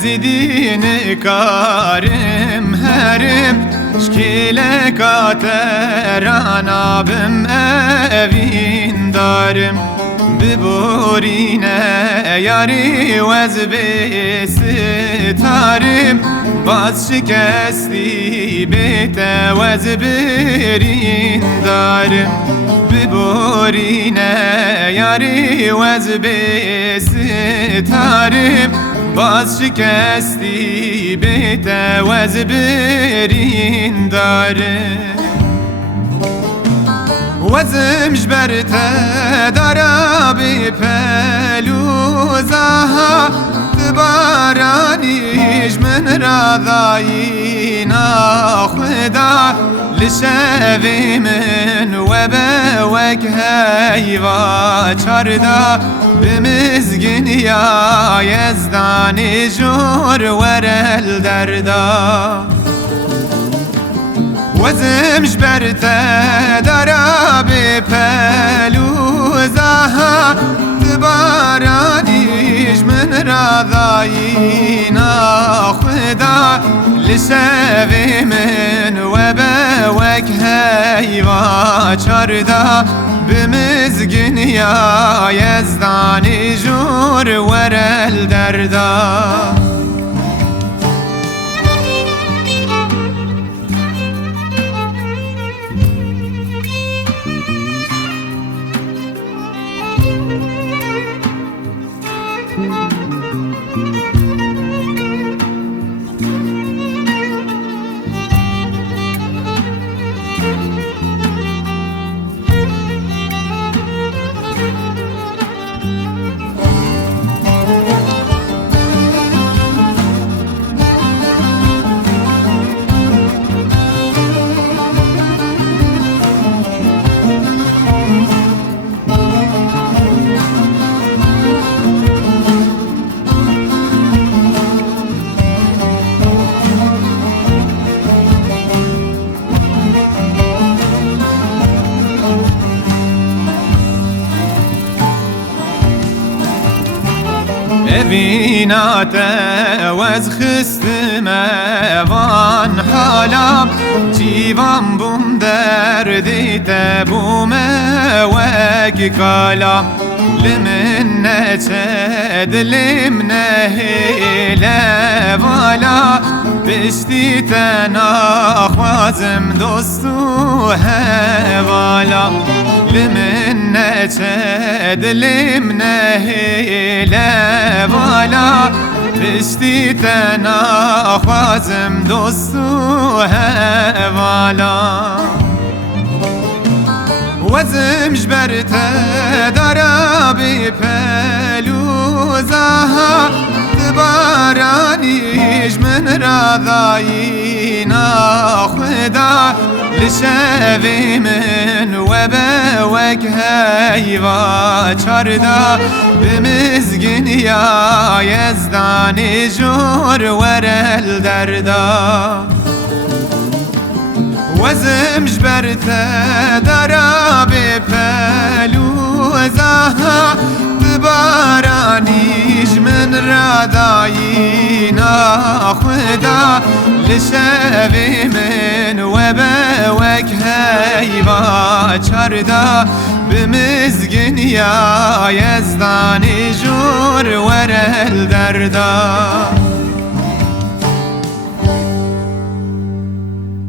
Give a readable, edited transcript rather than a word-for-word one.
زیدین کارم هرم شکیل کاترانا بم اوین دارم ببورینه یاری وز بستارم باز شکستی بیت وز برین دارم ببورینه یاری وز بستارم باز شکستی بیت وز برین دارم وزم جبرت درابي بلوزها تبارانيش من راضاينا خدا لشافي من وبوك هايوا چاردا بمزگن يا يزداني جور ورل دردا وزم جبرت درابي بلوزها تبارانيش من راضاينا خدا لشافي من وبوك هايوا چاردا بمزگن يا يزداني جور ورل دردا evina tevez xistime van halam civan bum derdi te bume vek kalam limin neçed limne hile vala pişti tenaxvazim dostu hevala limin neçed limne hile vala pişti tenaxvazim dostu hevala وزم جبرت درابي بلوزها تبارانيش من راضاينا خدا لشافي من وبوك هايوا چاردا بمزگن يا يزداني جور ورل دردا وزم جبرت درابي بلوزها تبارانيش من راضاينا خدا لشافي من وبوك هايوا چاردا بمزگن يا يزداني جور ورل دردا